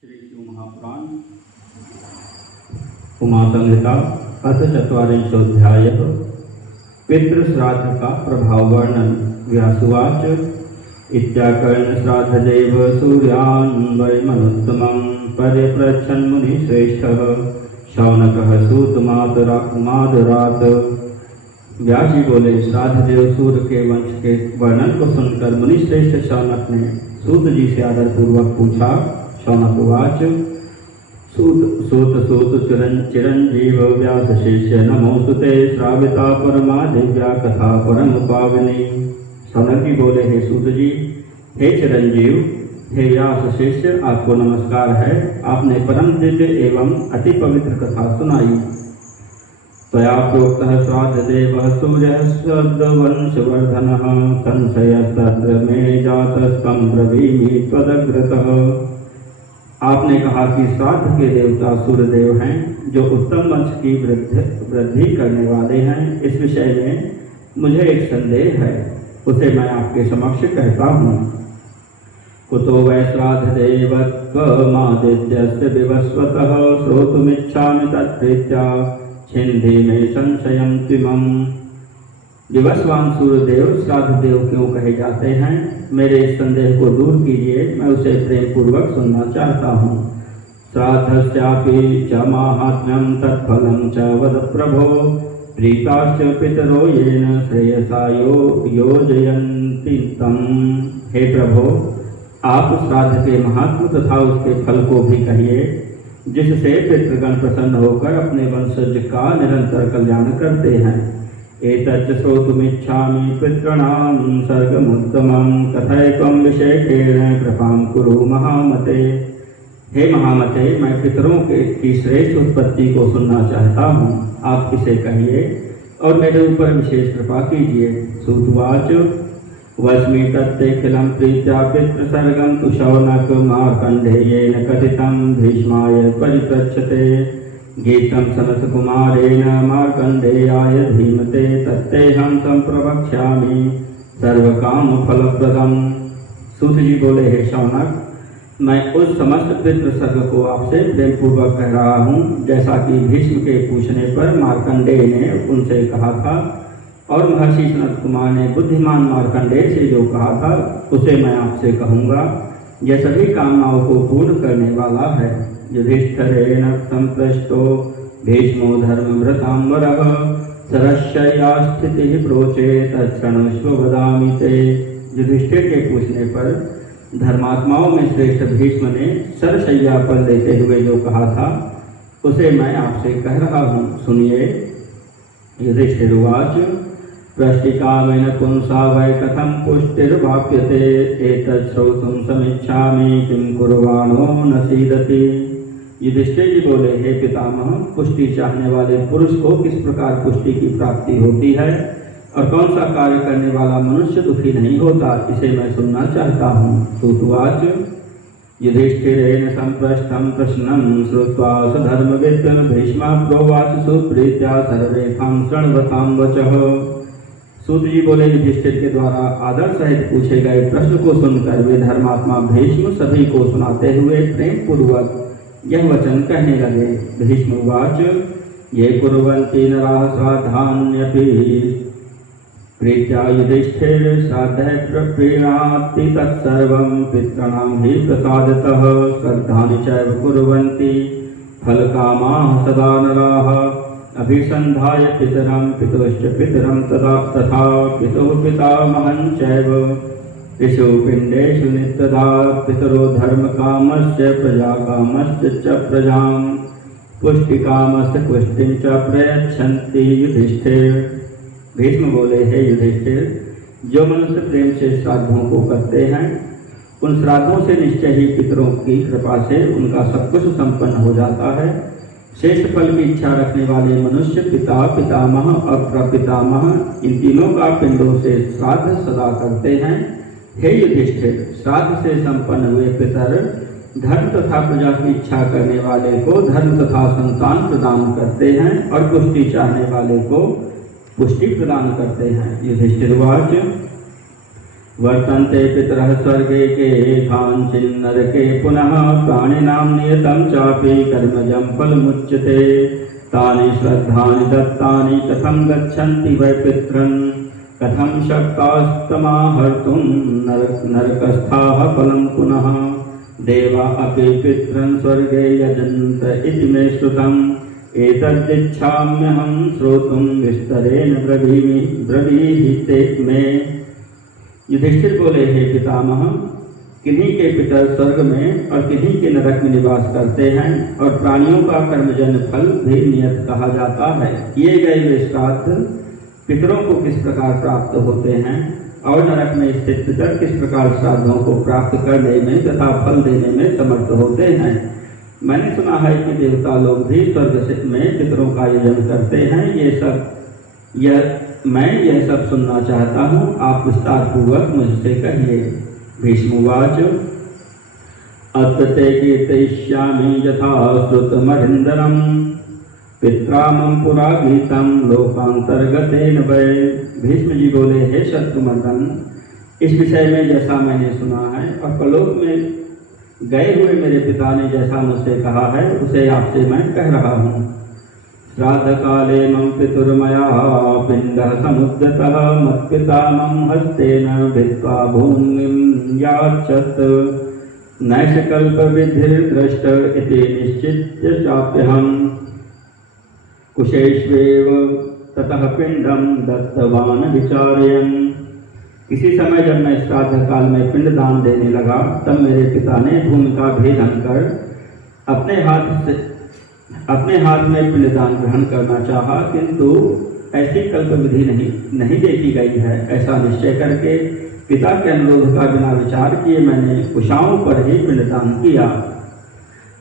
श्री शिव महापुराण उमा संहिता अथ चत्वारिंशोऽध्यायः पितृश्राद्ध का प्रभाव वर्णन। व्यासुवाच इत्याकर्ण श्राद्धदेव सूर्यान् वै मनुत्तमं पर्यपृच्छन् मुनिश्रेष्ठः शौनकः सूतमादरात्। व्यास जी बोले, श्राद्धदेव सूर्य के वंश के वर्णन को सुनकर मुनिश्रेष्ठ शौनक ने सूत जी से आदरपूर्वक पूछा। शौनक उवाच सूत चिरंजीव व्यास शिष्य नमोस्तुते श्राविता परमा दिव्या कथा परम पावनी। शौनक जी बोले, हे सूत जी, हे चिरंजीव, हे व्यास शिष्य, आपको नमस्कार है। आपने परम दिव्य एवं अति पवित्र कथा सुनाई। त्वया प्रोक्तः श्राद्धदेवः सूर्यः सद्वंशवर्धनः संशयस्तत्र मे जातस्तं ब्रवीमि त्वदग्रतः। आपने कहा कि श्राद्ध के देवता सूर्यदेव हैं, जो उत्तम वंश की वृद्धि करने वाले हैं। इस विषय में मुझे एक संदेह है, उसे मैं आपके समक्ष कहता हूँ। कुतो वै श्राद्धदेवत्वमादित्यस्य विवस्वतः श्रोतुमिच्छामि तत्प्रीत्या छिन्धि मे संशयं त्विमम्। विवस्वान सूर्यदेव श्राद्धदेव क्यों कहे जाते हैं, मेरे इस संदेह को दूर कीजिए, मैं उसे प्रेम पूर्वक सुनना चाहता हूँ। श्राद्धस्यापि च माहात्म्यं तत्फलं च वद प्रभो प्रीताश्च पितरो येन श्रेयसा योजयन्ति तं। हे प्रभो, आप श्राद्ध के महात्म्य तथा उसके फल को भी कहिए, जिससे पितृगण प्रसन्न होकर अपने वंशज का निरंतर कल्याण करते हैं। एतच्च श्रोतुमिच्छामि पितॄणां सर्गमुत्तमं कथयित्वं विशेषेण कृपां कुरु महामते। हे महामते, मैं पितरों की श्रेष्ठ उत्पत्ति को सुनना चाहता हूँ, आप इसे कहिए और मेरे ऊपर विशेष कृपा कीजिए। सूतवाच वस्मि तत्तेऽखिलं प्रीत्या पितृसर्गं तु शौनक मार्कण्डेयेन कथितं भीष्माय परिपृच्छते। गीतं सनत्कुमारेण मार्कण्डेयाय धीमते तत्तेऽहं संप्रवक्ष्यामि सर्वकामफलप्रदम्। सूत जी बोले, हे शौनक, मैं उस समस्त पितृसर्ग को आपसे प्रेमपूर्वक कह रहा हूँ, जैसा कि भीष्म के पूछने पर मार्कण्डेय ने उनसे कहा था, और महर्षि सनत कुमार ने बुद्धिमान मार्कण्डेय से जो कहा था, उसे मैं आपसे कहूँगा। यह सभी कामनाओं को पूर्ण करने वाला है। युधिष्ठिरेण संपृष्टो भीष्मो धर्मभृतांबरः सरशय्यास्थितिः प्रोचे तत्क्षणुष्व वदामि ते। युधिष्ठिर के पूछने पर धर्मात्माओं में श्रेष्ठ भीष्म ने सरशय्या पर लेते हुए जो कहा था, उसे मैं आपसे कह रहा हूँ, सुनिए। युधिष्ठिरुवाच प्रष्टिकामेन पुंसा वै कथं पुष्टिर्वाप्यते एतत् श्रोतुं समिच्छामि किं कुर्वाणो न सीदति। युधिष्ठिर जी बोले, हे पितामह, पुष्टि चाहने वाले पुरुष को किस प्रकार पुष्टि की प्राप्ति होती है और कौन सा कार्य करने वाला मनुष्य दुखी नहीं होता, इसे मैं सुनना चाहता हूँ। सूतवाच युधिष्ठिरेण संपृष्टं प्रश्नं श्रुत्वा सधर्मवित् भीष्मः प्रोवाच सुप्रीत्या सर्वेषां शृण्वतां वचः। सूत जी बोले, युधिष्ठिर के द्वारा आदर सहित पूछे गए प्रश्न को सुनकर वे धर्मात्मा भीष्म सभी को सुनाते हुए प्रेम पूर्वक यह वचन कहने लगे। भीष्मवाच ये कुर्वन्ति नराः श्राद्धान्यपि प्रीत्या युधिष्ठिर श्राद्धः प्रीणाति तत्सर्वं पितॄणां हि प्रसादतः श्रद्धानि चैव कुर्वन्ति फलकामाः सदा नराः अभिसन्धाय पितरं पितुश्च पितरं तथा पितुः पितामहं चैव ऋषु पिण्डेषु नित्यदा पितरो धर्मकामस्य प्रजाकामस्य च प्रजां पुष्टिकामस्य पुष्टिं च प्रयच्छन्ति। युधिष्ठिर। भीष्म बोले, हे युधिष्ठिर, जो मनुष्य प्रेम से श्राद्धों को करते हैं, उन श्राद्धों से निश्चय ही पितरों की कृपा से उनका सब कुछ संपन्न हो जाता है। श्रेष्ठ फल की इच्छा रखने वाले मनुष्य पिता, पितामह और प्रपितामह, इन तीनों का पिंडों से श्राद्ध सदा करते हैं। हे युधिष्ठिर, श्राद्ध से संपन्न हुए पितर धर्म तथा प्रजा की इच्छा करने वाले को धर्म तथा संतान प्रदान करते हैं और पुष्टि चाहने वाले को पुष्टि प्रदान करते हैं। युधिष्ठिरवाच वर्तन्ते पितरः स्वर्गे के काञ्चिन् नरके पुनः प्राणिनां नियतं चापि कर्मजं फलमुच्यते तानि श्रद्धानि दत्तानि कथं गच्छन्ति वै पितॄन् कथं शक्तास्तमाहर्तुं नरकस्थाः फलं पुनः देवा अपि पितॄन् स्वर्गे यजन्त इति मे श्रुतम् एतद्दिच्छाम्यहं श्रोतुं विस्तरेण ब्रवीहि मे। युधिष्ठिर बोले, हे पितामह, किन्हीं के पितर स्वर्ग में और किन्हीं के नरक में निवास करते हैं और प्राणियों का कर्मजन्य फल भी नियत कहा जाता है। किए गए वे श्राद्ध पितरों को किस प्रकार प्राप्त होते हैं और नरक में स्थित पितर किस प्रकार श्राद्धों को प्राप्त करने में तथा फल देने में समर्थ होते हैं। मैंने सुना है कि देवता लोग भी स्वर्ग में पितरों का यजन करते हैं। मैं यह सब सुनना चाहता हूँ, आप विस्तार पूर्वक मुझसे कहिए। भीष्मवाच अत्ते कीर्तयिष्यामि यथा श्रुतमरिन्दरम् पित्रामं पुरा गीतं लोकांतर्गतेन वै। भीष्म जी बोले, हे शत्रुमर्दन, इस विषय में जैसा मैंने सुना है और परलोक में गए हुए मेरे पिता ने जैसा मुझसे कहा है उसे आपसे मैं कह रहा हूँ। श्राद्ध काले मम पितुर्मया पिण्डः समुद्यतः मत्पिता मम हस्तेन भित्त्वा भूमिं याचत नैषकल्पविधिर्दृष्ट इति निश्चित्य चाप्यहम् कुशेष्वेव ततः पिंडम दत्तवान विचारयन्। इसी समय जब मैं श्राद्ध काल में पिंड दान देने लगा तब मेरे पिता ने भूमि का भेदन कर अपने हाथ में पिंड दान ग्रहण करना चाहा, किंतु ऐसी कल्प विधि नहीं देखी गई है। ऐसा निश्चय करके पिता के अनुरोध का बिना विचार किए मैंने कुशाओं पर ही पिंड दान किया।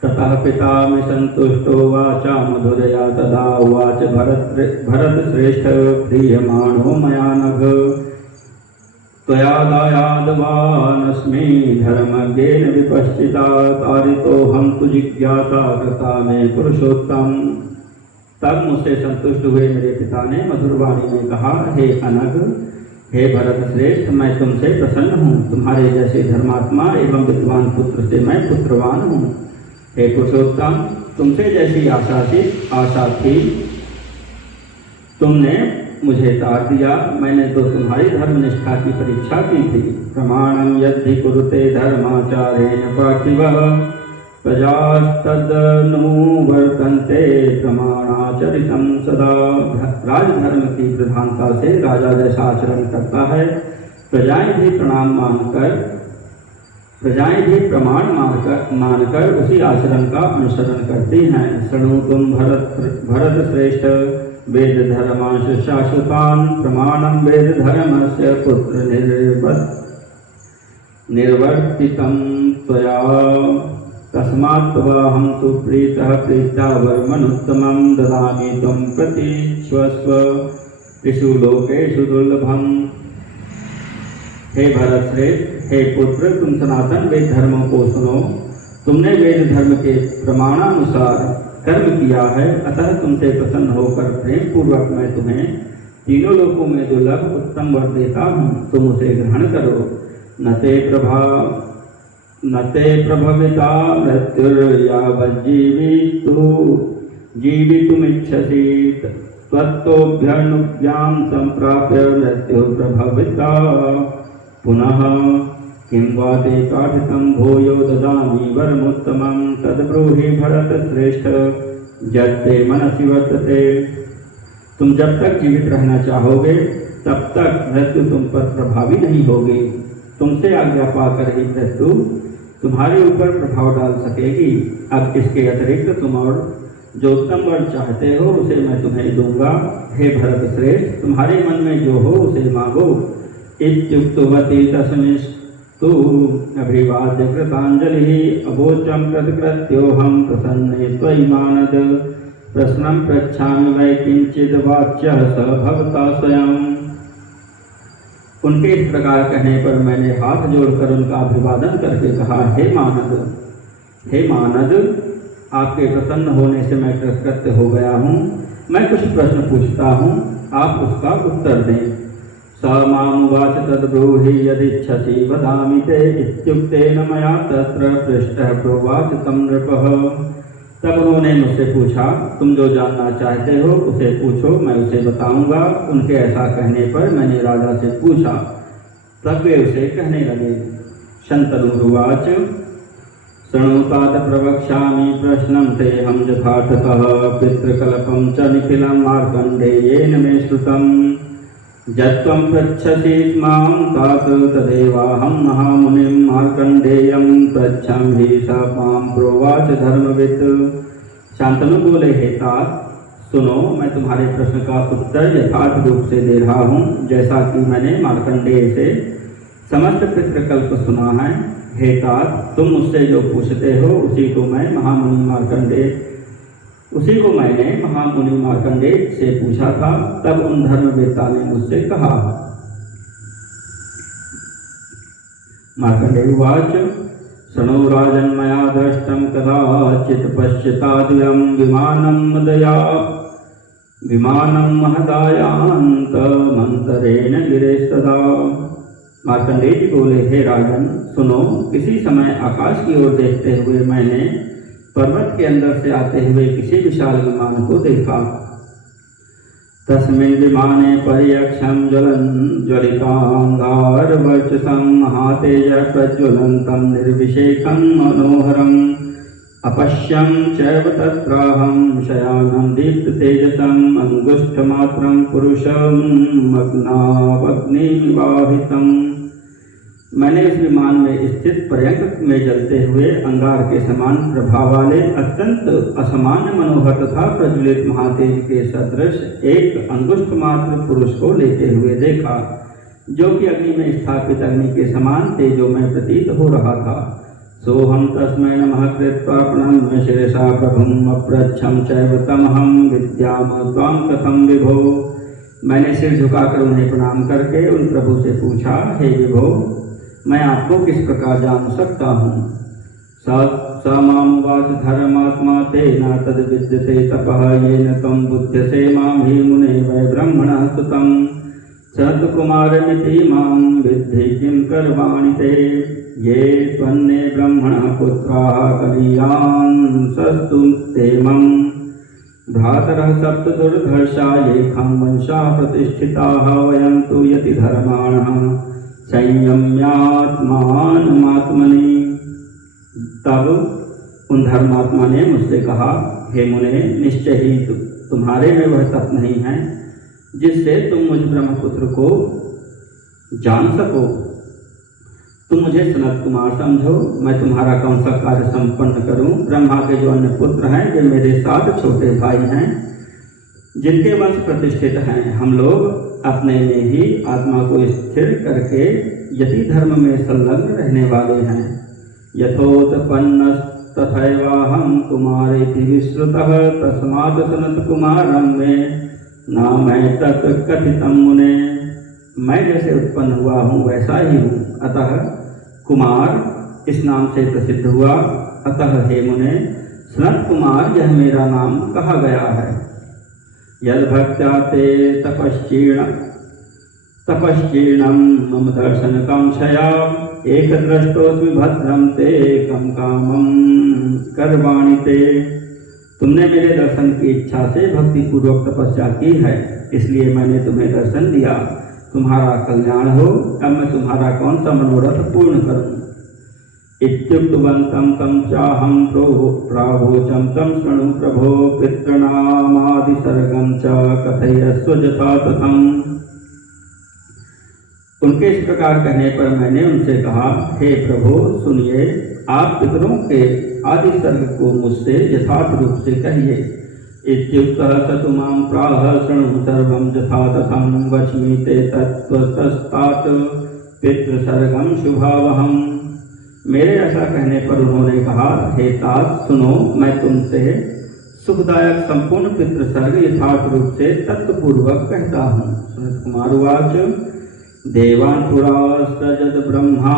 ततः पिता में संतुष्टो वाचा मधुरया तदा उवाच भरत श्रेष्ठ प्रीयमाणो मया नघ त्वयादायादवानस्मि धर्मज्ञेन विपश्चिता तारितोऽहं तु जिज्ञासा कृता मे पुरुषोत्तम। तब मुझसे संतुष्ट हुए मेरे पिता ने मधुर वाणी में कहा, हे अनघ, हे भरत श्रेष्ठ, मैं तुमसे प्रसन्न हूँ। तुम्हारे जैसे धर्मात्मा एवं विद्वान पुत्र से मैं पुत्रवान हूँ। हे पुरुषोत्तम, तुमसे जैसी आशा थी तुमने मुझे तार दिया। मैंने तो तुम्हारी धर्मनिष्ठा की परीक्षा की थी। प्रमाणं यद्धि कुरुते धर्माचारेण पार्थिवः प्रजास्तदनुवर्तन्ते प्रमाणाचरितं सदा। राजधर्म की प्रधानता से राजा जैसा आचरण करता है, प्रजाएं भी प्रमाण मानकर उसी आचरण का अनुसरण करती हैं। शृणु तुम भरत श्रेष्ठ वेद धर्मांश शाश्वतान प्रमाणं वेद धर्मस्य पुत्र निर्वर्तितं त्वया तस्मात् त्वाहं सुप्रीतः प्रीता वरमनुत्तमं ददामि त्वं प्रतीक्ष्वस्व त्रिषु लोकेषु दुर्लभम्। हे भरत श्रेष्ठ, हे पुत्र, तुम सनातन वेद धर्मों को सुनो। तुमने वेद धर्म के प्रमाणानुसार कर्म किया है, अतः तुमसे प्रसन्न होकर प्रेम पूर्वक मैं तुम्हें तीनों लोकों में दुर्लभ उत्तम वर देता हूँ। तुम उसे ग्रहण करो। न ते प्रभविता मृत्युर्यावज्जीवितुमिच्छसि त्वत्तोऽभ्यनुज्ञां सम्प्राप्य मृत्युः प्रभविता पुनः किं वा ते काठितं भूयो ददामि वरमुत्तमं तद्ब्रूहि भरत श्रेष्ठ यत्ते मनसि वर्तते। तुम जब तक जीवित रहना चाहोगे तब तक मृत्यु तुम पर प्रभावी नहीं होगी। तुमसे आज्ञा पाकर ही मृत्यु तुम्हारे ऊपर प्रभाव डाल सकेगी। अब इसके अतिरिक्त तुम और जो उत्तम वर चाहते हो उसे मैं तुम्हें दूंगा। हे भरत श्रेष्ठ, तुम्हारे मन में जो हो उसे मांगो। इत्युक्तवती तस्मिस्तु अभिवाद्य कृतांजलिः अवोचं प्रतिकृत्योऽहं प्रसन्ने त्वयि मानद प्रश्नं पृच्छामि वै किंचिद वाच्यः स भवता स्वयं। उनके इस प्रकार कहने पर मैंने हाथ जोड़कर उनका अभिवादन करके कहा, हे मानद, आपके प्रसन्न होने से मैं कृतकृत्य हो गया हूँ। मैं कुछ प्रश्न पूछता हूँ, आप उसका उत्तर दें। स मामुवाच तद्ब्रूहि यदिच्छसि वदामि ते इत्युक्तेन मया तत्र पृष्टः प्रोवाच तं नृपः। तब उन्होंने मुझसे पूछा, तुम जो जानना चाहते हो उसे पूछो, मैं उसे बताऊंगा। उनके ऐसा कहने पर मैंने राजा से पूछा, तब वे उसे कहने लगे। शन्तनुरुवाच शृणुतात प्रवक्ष्यामि प्रश्नं ते हम यथार्थतः पितृकल्पं च निखिलं मार्कण्डेयेन मे श्रुतम्। यत्त्वं पृच्छसि मां तात तदेवाहं महामुनिं मार्कण्डेयं पृच्छामि स मां प्रोवाच धर्मवित्। शांतनु बोले, हे तात सुनो, मैं तुम्हारे प्रश्न का उत्तर यथार्थ रूप से दे रहा हूँ, जैसा कि मैंने मार्कण्डेय से समस्त पितृकल्प सुना है। हे तात, तुम मुझसे जो पूछते हो उसी को मैंने महामुनि मार्कण्डेय से पूछा था। तब उन धर्मवेत्ता ने मुझसे कहा। मार्कण्डेय उवाच शृणु राजन् मया दृष्टं कदाचित् पश्यताद्वयं विमानं महदायान्तमन्तरेण गिरेस्तदा। मार्कण्डेय जी बोले, हे राजन सुनो, किसी समय आकाश की ओर देखते हुए मैंने पर्वत के अंदर से आते हुए किसी विशाल विमान को देखा। तस्मिन् विमाने पर्यक्षं ज्वलितांगारवर्चसं महातेज प्रज्वलन्तं निर्विशेषं मनोहरम् अपश्यं चैव तत्राहं शयानं दीप्ततेजसम् अंगुष्ठमात्रं पुरुषं मग्नावग्निवाहितम्। मैंने इस विमान में स्थित पर्यंक में जलते हुए अंगार के समान प्रभाव वाले अत्यंत असामान्य मनोहर तथा प्रज्वलित महातेज के सदृश एक अंगुष्ठ मात्र पुरुष को लेते हुए देखा, जो कि अग्नि में स्थापित अग्नि के समान तेजोमय प्रतीत हो रहा था। सोहम तस्मै नमः कृत्वा प्रणम्य शिरसा प्रभुम् अप्रच्छं चैव तमहं विद्याम त्वां कथं विभो। मैंने सिर झुकाकर उन्हें प्रणाम करके उन प्रभु से पूछा, हे विभो, मैं आपको किस प्रकार जान सकता हूँ। स मामुवाच धर्मात्मा तेन तद्विद्यते तपः येन त्वं बुध्यसे मां हि मुने वै ब्रह्मणः सुतं। सत्कुमारमिति मां विद्धि किं कर्माणि ते ये त्वन्ने ब्रह्मणः पुत्राः कनीयान् सस्तु ते मम। भ्रातरः सप्त दुर्धर्षा येखं वंशाः प्रतिष्ठिताः वयं तु यतिधर्माणः संयम्यात्मानमात्मनि। तब उन धर्मात्मा ने मुझसे कहा, हे मुने, निश्चय ही तुम्हारे में वह तप नहीं है जिससे तुम मुझ ब्रह्मपुत्र को जान सको। तुम मुझे सनत कुमार समझो, मैं तुम्हारा कौन सा कार्य संपन्न करूं। ब्रह्मा के जो अन्य पुत्र हैं वे मेरे 7 छोटे भाई हैं, जिनके वंश प्रतिष्ठित हैं। हम लोग अपने में ही आत्मा को स्थिर करके यति धर्म में संलग्न रहने वाले हैं। यथोत्पन्नस्तथैवाहं कुमारेति विश्रुतः तस्मात् सनत कुमारं मे नामैतत् कथितं मुने। मैं जैसे उत्पन्न हुआ हूँ वैसा ही हूँ, अतः कुमार इस नाम से प्रसिद्ध हुआ। अतः हे मुने, सनत कुमार यह मेरा नाम कहा गया है। यद्भक्त्या ते तपश्चीर्णं मम दर्शनकांक्षया एकदृष्टोऽस्मि भद्रं ते कं कामं कर्वाणि ते। तुमने मेरे दर्शन की इच्छा से भक्ति पूर्वक तपस्या की है, इसलिए मैंने तुम्हें दर्शन दिया। तुम्हारा कल्याण हो, अब मैं तुम्हारा कौन सा मनोरथ पूर्ण करूं। इत्युक्तवन्तं तं चाहं प्रावोचं तं शृणु प्रभो पितॄणामादिसर्गं च कथयस्व यथा तथम्। उनके इस प्रकार कहने पर मैंने उनसे कहा, हे प्रभु सुनिए, आप पितरों के आदि सर्ग को मुझसे यथार्थ रूप से कहिए। इत्युक्तः स तु मां प्राह शृणु सर्वं यथा तथं वच्मि ते तत्त्वतस्तात् पितृसर्गं शुभावहम्। मेरे ऐसा कहने पर उन्होंने कहा, हे तात सुनो, मैं तुमसे सुखदायक संपूर्ण पितृसर्ग यथार्थ रूप से तत्वपूर्वक कहता हूँ। सनत कुमार उवाच देवान् पुरास्तजद ब्रह्मा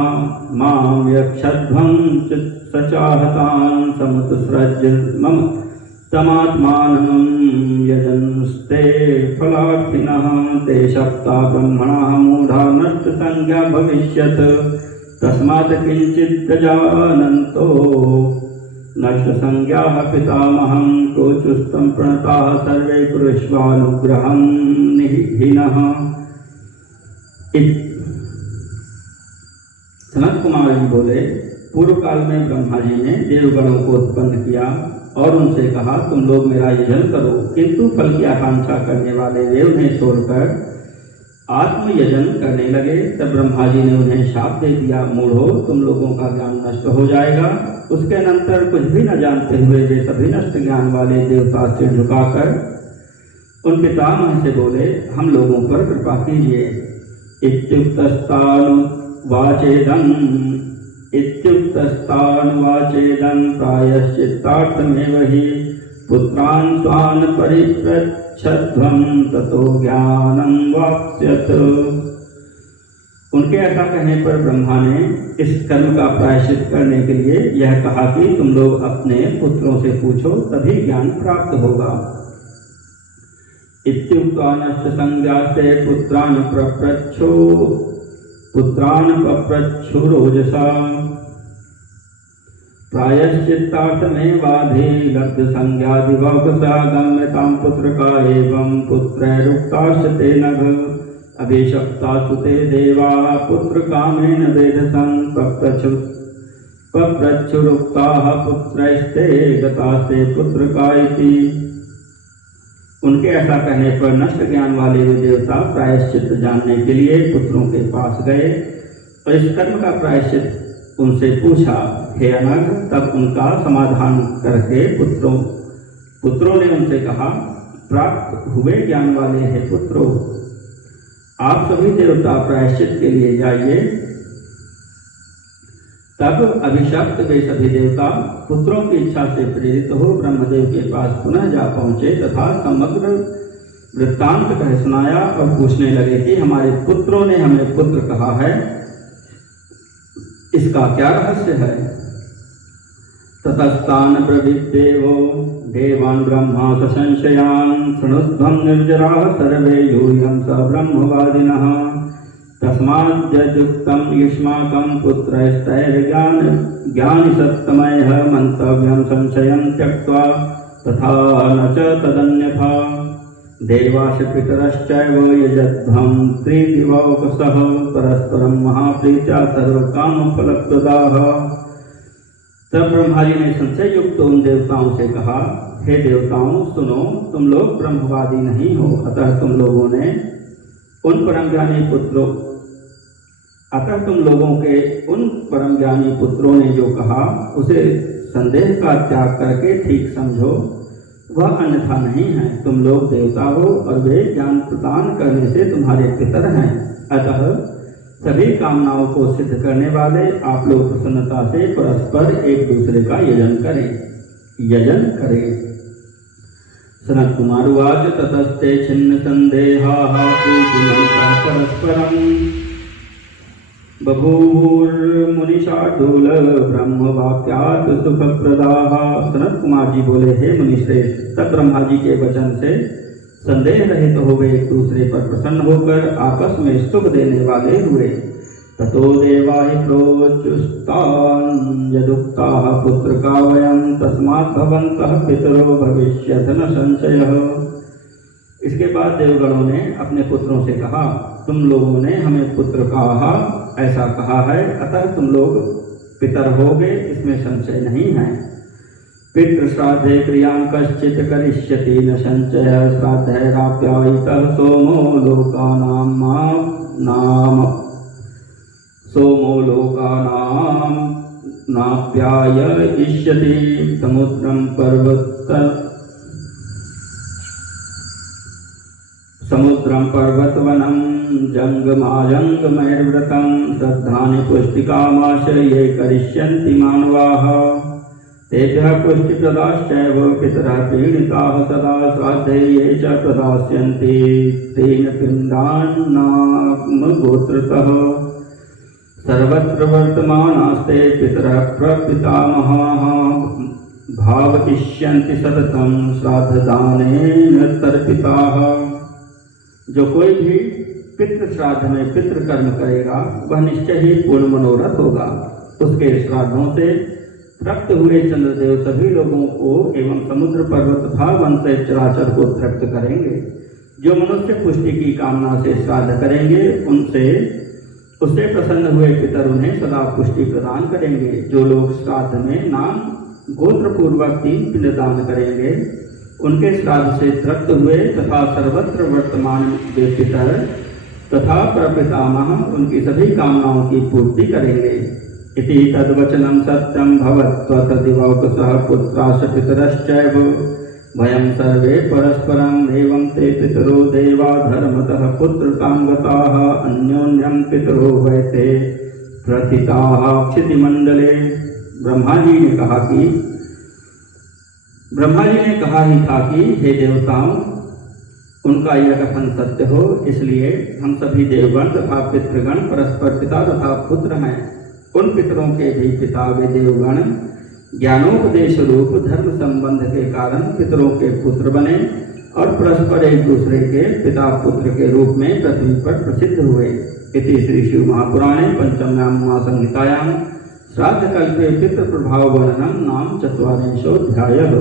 मां यक्षध्वं सचाहतान् समुत्सृज्य मम तमात्मानं यजन्स्ते फलार्थिनः ते सप्ता ब्रह्मणः मूढा नष्टसंज्ञा भविष्यत् तस्मात् किञ्चित् गजानन्तो नष्टसंज्ञाः पितामहं कोचुस्तं प्रणताः सर्वे कुरुष्वानुग्रहं निहिनः। सनत कुमार जी बोले, पूर्व काल में ब्रह्मा जी ने देवगणों को उत्पन्न किया और उनसे कहा तुम लोग मेरा यजन करो, किंतु फल की आकांक्षा करने वाले वे उन्हें छोड़कर आत्मयजन करने लगे। तब ब्रह्मा जी ने उन्हें शाप दे दिया, मूढ़ो तुम लोगों का ज्ञान नष्ट हो जाएगा। उसके अनंतर कुछ भी न जानते हुए वे सभी नष्ट ज्ञान वाले देवता से झुकाकर उन पितामह से बोले हम लोगों पर कृपा कीजिए। इत्युक्तस्तानुवाचेदं प्रायश्चित्तार्थमेव हि पुत्रान् स्वान् परिपृच्छध्वं ततो ज्ञानं वाप्स्यथ। उनके ऐसा कहने पर ब्रह्मा ने इस कर्म का प्रायश्चित करने के लिए यह कहा कि तुम लोग अपने पुत्रों से पूछो तभी ज्ञान प्राप्त होगा। इत्युक्त्वा नष्ट संज्ञास्ते पुत्रान् पप्रच्छु रोजसा प्रायश्चित्तार्थमेवाधि लब्ध संज्ञादिवकसा गम्यतां पुत्रका एवं पुत्रैरुक्ताश्च ते नघ अभिशप्तास्तु ते देवाः पुत्रकामेन वेधसं पप्रच्छुरुक्ताः पुत्रैस्ते गतास्ते पुत्रका इति। उनके ऐसा कहने पर नष्ट ज्ञान वाले वे देवता प्रायश्चित जानने के लिए पुत्रों के पास गए और इस कर्म का प्रायश्चित उनसे पूछा। हे अनघ, तब उनका समाधान करके पुत्रों ने उनसे कहा प्राप्त हुए ज्ञान वाले हे पुत्रों, आप सभी देवता प्रायश्चित के लिए जाइए। तब अभिशप्त वे सभी देवता पुत्रों की इच्छा से प्रेरित हो ब्रह्मदेव के पास पुनः जा पहुंचे तथा समग्र वृत्तांत कह सुनाया और पूछने लगे कि हमारे पुत्रों ने हमें पुत्र कहा है, इसका क्या रहस्य है। ततस्तान् ब्रवीद्देवो देवान् ब्रह्मा ससंशयान् शृणुध्वं निर्जराः सर्वे यूयं स ब्रह्मवादिनः तस्माद्यजुक्तं युष्माकं पुत्रैस्तैर्ज्ञानिसत्तमयः मन्तव्यं संशयं त्यक्त्वा तथा न च तदन्यथा देवाश पितरश्चैव यजध्वं त्रिदिवौकसः परस्परं महाप्रीत्या सर्वकामफलप्रदाः। तब ब्रह्मा जी ने संशय युक्त उन देवताओं से कहा, हे देवताओं सुनो, तुम लोग ब्रह्मवादी नहीं हो, अतः तुम लोगों के उन परम ज्ञानी पुत्रों ने जो कहा उसे संदेह का त्याग करके ठीक समझो, वह अन्यथा नहीं है। तुम लोग देवता हो और वे ज्ञान प्रदान करने से तुम्हारे पितर हैं, अतः सभी कामनाओं को सिद्ध करने वाले आप लोग प्रसन्नता से परस्पर एक दूसरे का यजन करें। सनत कुमार उवाच ततस्ते छिन्न संदेहाः प्रीतिमन्तः परस्परम् बभूवुर्मुनिशार्दूल ब्रह्मवाक्यात् सुखप्रदाः। सनत कुमार जी बोले, हे मुनिश्रेष्ठ, तब ब्रह्मा जी के वचन से संदेह रहित हो गए, एक दूसरे पर प्रसन्न होकर आपस में सुख देने वाले हुए। ततो देवा हि प्रोचुस्तान् यदुक्ताः पुत्रका वयं तस्मात् भवन्तः पितरो भविष्यथ न संशयः। इसके बाद देवगणों ने अपने पुत्रों से कहा, तुम लोगों ने हमें पुत्र कहा, ऐसा कहा है, अतः तुम लोग पितर होगे, इसमें संशय नहीं है। पितृश्राद्धे क्रियां कश्चित् करिष्यति न संशयः श्राद्धैराप्यायितः सोमो लोकानां नाप्याययिष्यति समुद्रं पर्वतवनं जंगमाजंगमैर्व्रतं श्रद्धानि पुष्टिकामाश्रये करिष्यन्ति मानवाः तेभ्यः पुष्टिप्रदाश्चैव पितरः पीडिताः सदा श्राद्धे ये च प्रदास्यन्ति तेन पिण्डान्नामगोत्रतः सर्वत्र वर्तमानास्ते पितरः प्रपितामहाः भावयिष्यन्ति सततं श्राद्धदानेन तर्पिताः। जो कोई भी पितृ श्राद्ध में पितृ कर्म करेगा वह निश्चय ही पूर्ण मनोरथ होगा। उसके श्राद्धों से तृप्त हुए चंद्रदेव सभी लोगों को एवं समुद्र पर्वत तथा वन से चराचर को तृप्त करेंगे। जो मनुष्य पुष्टि की कामना से श्राद्ध करेंगे उससे प्रसन्न हुए पितर उन्हें सदा पुष्टि प्रदान करेंगे। जो लोग श्राद्ध में नाम गोत्र पूर्वक 3 पिंडदान करेंगे उनके श्राद्ध से तृप्त हुए तथा सर्वत्र वर्तमान वे पितर तथा प्रपितामह उनकी सभी कामनाओं की पूर्ति करेंगे। इति तद्वचनं सत्यं भवत्वथ दिवौकसः पुत्राश्च पितरश्चैव वयं सर्वे परस्परं एवं ते पितरो देवा धर्मतः पुत्रतां गताः अन्योन्यं पितरो वै ते प्रथिताः क्षितिमंडले। ब्रह्मा जी ने कहा ही था कि हे देवताओं, उनका यह कथन सत्य हो, इसलिए हम सभी देवगण तथा पितृगण परस्पर पिता तथा पुत्र हैं। उन पितरों के भी पिता वे देवगण ज्ञानोपदेश रूप धर्म संबंध के कारण पितरों के पुत्र बने और परस्पर एक दूसरे के पिता पुत्र के रूप में पृथ्वी पर प्रसिद्ध हुए। इति श्री शिव महापुराणे पंचम्यां महासंहितायां श्राद्ध कल्पे पितृ प्रभाव वर्णनम नाम 4वांशोऽध्यायः।